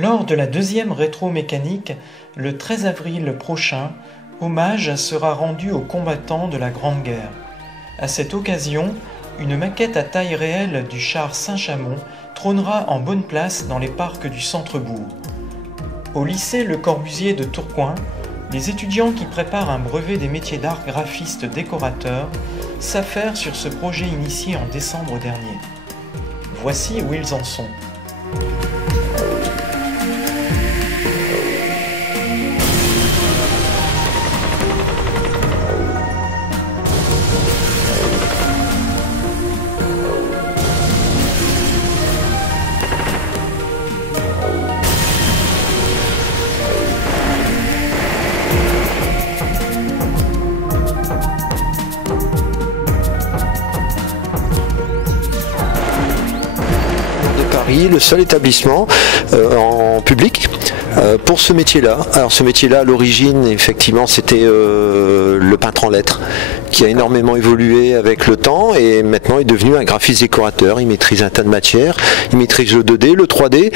Lors de la deuxième rétro-mécanique, le 13 avril prochain, hommage sera rendu aux combattants de la Grande Guerre. À cette occasion, une maquette à taille réelle du char Saint-Chamond trônera en bonne place dans les parcs du centre-bourg. Au lycée Le Corbusier de Tourcoing, les étudiants qui préparent un brevet des métiers d'art graphiste décorateur s'affairent sur ce projet initié en décembre dernier. Voici où ils en sont. Le seul établissement en public pour ce métier-là. Alors ce métier-là, à l'origine, effectivement, c'était le peintre en lettres, qui a énormément évolué avec le temps et maintenant est devenu un graphiste décorateur. Il maîtrise un tas de matières, il maîtrise le 2D, le 3D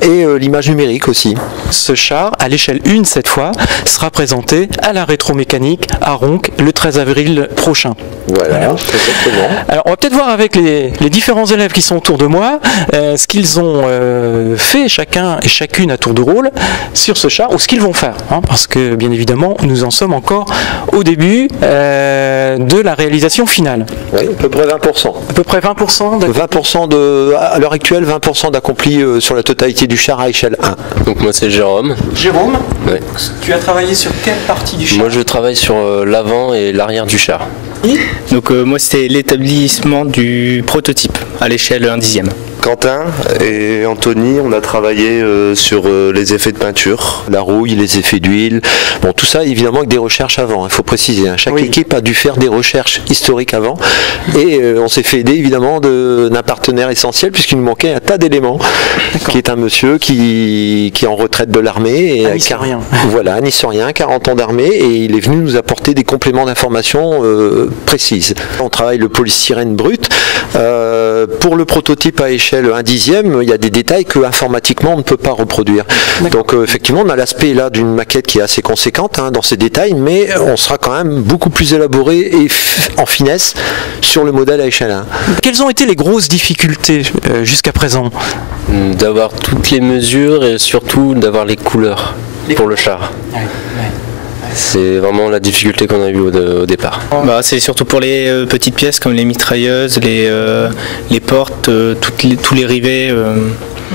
et l'image numérique aussi. Ce char, à l'échelle 1 cette fois, sera présenté à la rétro-mécanique à Ronc le 13 avril prochain. Voilà, exactement. Alors on va peut-être voir avec les différents élèves qui sont autour de moi ce qu'ils ont fait chacun et chacune à tour de rôle sur ce char, ou ce qu'ils vont faire, hein, parce que bien évidemment nous en sommes encore au début de la réalisation finale. Oui, à peu près 20%. À peu près 20%. 20% à l'heure actuelle, 20% d'accompli sur la totalité du char à échelle 1. Donc moi c'est Jérôme. Jérôme, ouais. Tu as travaillé sur quelle partie du char? Moi je travaille sur l'avant et l'arrière du char. Donc moi c'était l'établissement du prototype à l'échelle 1/10. Quentin et Anthony, on a travaillé sur les effets de peinture. La rouille, les effets d'huile, bon tout ça évidemment avec des recherches avant, il faut préciser. Hein. Chaque équipe a dû faire des recherches historiques avant et on s'est fait aider évidemment d'un partenaire essentiel puisqu'il nous manquait un tas d'éléments, qui est un monsieur qui est en retraite de l'armée. Voilà, un historien, 40 ans d'armée et il est venu nous apporter des compléments d'information précises. On travaille le polystyrène brut. Pour le prototype à échelle 1/10, il y a des détails que informatiquement on ne peut pas reproduire. Donc effectivement on a l'aspect là d'une maquette qui est assez conséquente dans ses détails, mais on sera quand même beaucoup plus élaboré et en finesse sur le modèle à échelle 1. Quelles ont été les grosses difficultés jusqu'à présent? D'avoir toutes les mesures et surtout d'avoir les couleurs pour le char. C'est vraiment la difficulté qu'on a eue au départ. C'est surtout pour les petites pièces comme les mitrailleuses, les portes, tous les rivets.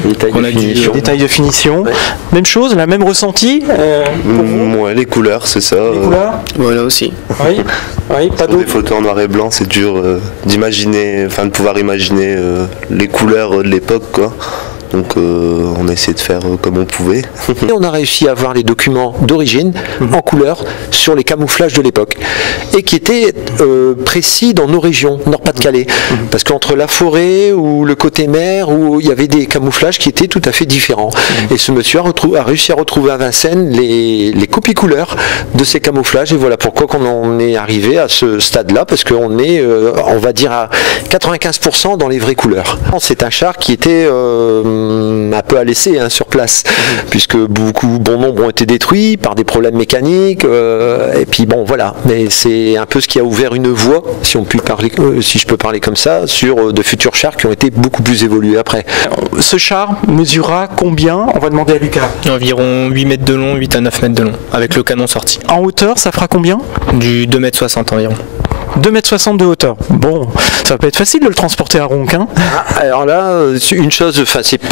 Détails de finition. Ouais. Même chose, la même ressenti ouais, les couleurs, c'est ça. Les couleurs voilà aussi. Oui, pas d'autres. Des photos en noir et blanc, c'est dur d'imaginer, de pouvoir imaginer les couleurs de l'époque, quoi. Donc on a essayé de faire comme on pouvait. Et on a réussi à avoir les documents d'origine en couleur sur les camouflages de l'époque et qui étaient précis dans nos régions, Nord-Pas-de-Calais. Parce qu'entre la forêt ou le côté mer, où il y avait des camouflages qui étaient tout à fait différents. Et ce monsieur a réussi à retrouver à Vincennes les copies couleurs de ces camouflages et voilà pourquoi on en est arrivé à ce stade-là, parce qu'on est, on va dire, à 95% dans les vraies couleurs. C'est un char qui était un peu à laisser sur place, puisque bon nombre ont été détruits par des problèmes mécaniques, et puis bon voilà, mais c'est un peu ce qui a ouvert une voie, si je peux parler comme ça, sur de futurs chars qui ont été beaucoup plus évolués après. Ce char mesurera combien? On va demander à Lucas. Environ 8 mètres de long, 8 à 9 mètres de long, avec le canon sorti. En hauteur, ça fera combien? Du 2,60 m environ. 2,60 m de hauteur. Bon, ça va pas être facile de le transporter à Ronc, hein. Alors là, une chose,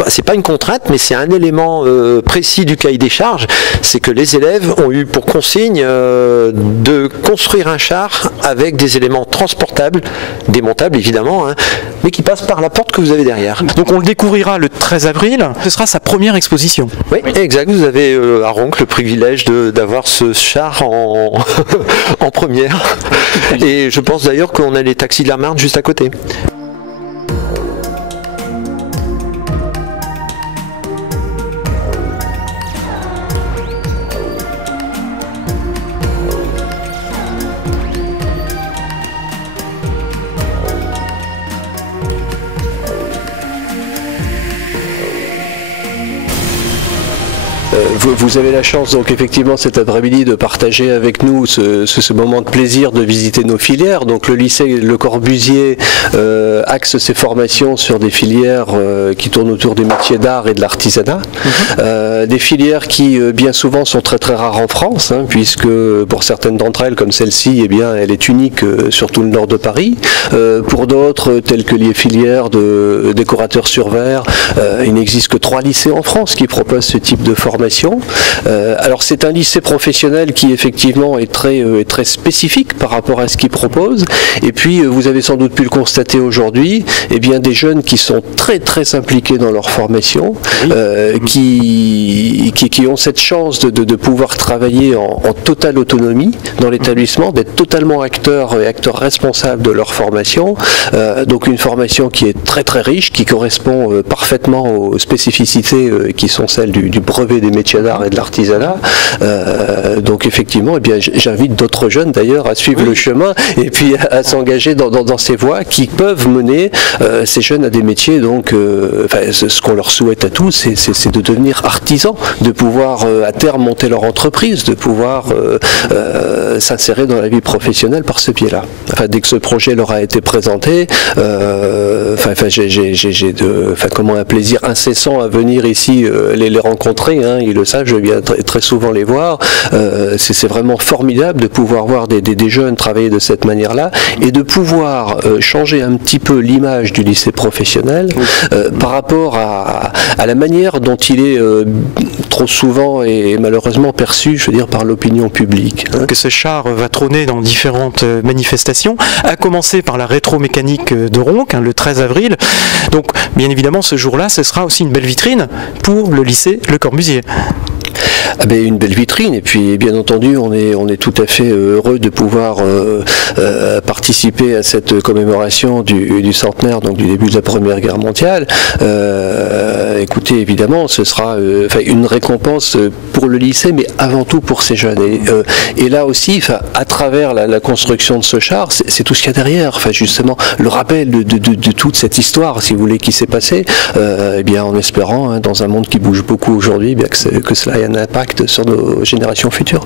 c'est pas une contrainte, mais c'est un élément précis du cahier des charges, c'est que les élèves ont eu pour consigne de construire un char avec des éléments transportables, démontables évidemment, mais qui passent par la porte que vous avez derrière. Donc on le découvrira le 13 avril, ce sera sa première exposition. Oui, exact, vous avez à Ronc le privilège d'avoir ce char en première. Et je pense d'ailleurs qu'on a les taxis de la Marne juste à côté. vous avez la chance donc effectivement cet après-midi de partager avec nous ce moment de plaisir de visiter nos filières. Donc le lycée Le Corbusier axe ses formations sur des filières qui tournent autour des métiers d'art et de l'artisanat. Des filières qui bien souvent sont très très rares en France, hein, puisque pour certaines d'entre elles, comme celle-ci, eh bien, elle est unique sur tout le nord de Paris. Pour d'autres, telles que les filières de décorateurs sur verre, il n'existe que 3 lycées en France qui proposent ce type de formation. Alors c'est un lycée professionnel qui effectivement est très spécifique par rapport à ce qu'il propose. Et puis vous avez sans doute pu le constater aujourd'hui, eh bien des jeunes qui sont très très impliqués dans leur formation, qui ont cette chance de pouvoir travailler en totale autonomie dans l'établissement, d'être totalement acteurs et acteurs responsables de leur formation. Donc une formation qui est très très riche, qui correspond parfaitement aux spécificités qui sont celles du brevet des métiers d'art et de l'artisanat. Donc effectivement, eh bien j'invite d'autres jeunes d'ailleurs à suivre le chemin et puis à s'engager dans ces voies qui peuvent mener ces jeunes à des métiers. Donc ce qu'on leur souhaite à tous, c'est de devenir artisans, de pouvoir à terme monter leur entreprise, de pouvoir s'insérer dans la vie professionnelle par ce biais-là. Enfin, dès que ce projet leur a été présenté, j'ai un plaisir incessant à venir ici les rencontrer, hein, ils le savent, je viens très souvent les voir. C'est vraiment formidable de pouvoir voir des jeunes travailler de cette manière-là et de pouvoir changer un petit peu l'image du lycée professionnel par rapport à la manière dont il est trop souvent et malheureusement perçu, je veux dire, par l'opinion publique. Hein. Que ce char va trôner dans différentes manifestations, à commencer par la rétro-mécanique de Ronc, hein, le 13 avril. Donc, bien évidemment, ce jour-là, ce sera aussi une belle vitrine pour le lycée Le Corbusier. Ah ben, une belle vitrine, et puis bien entendu on est tout à fait heureux de pouvoir participer à cette commémoration du centenaire, donc du début de la Première Guerre mondiale. Écoutez, évidemment ce sera une récompense pour le lycée, mais avant tout pour ces jeunes, et là aussi à travers la construction de ce char, c'est tout ce qu'il y a derrière, justement le rappel de toute cette histoire, si vous voulez, qui s'est passée, eh bien en espérant, hein, dans un monde qui bouge beaucoup aujourd'hui, bien que cela ait un impact sur nos générations futures.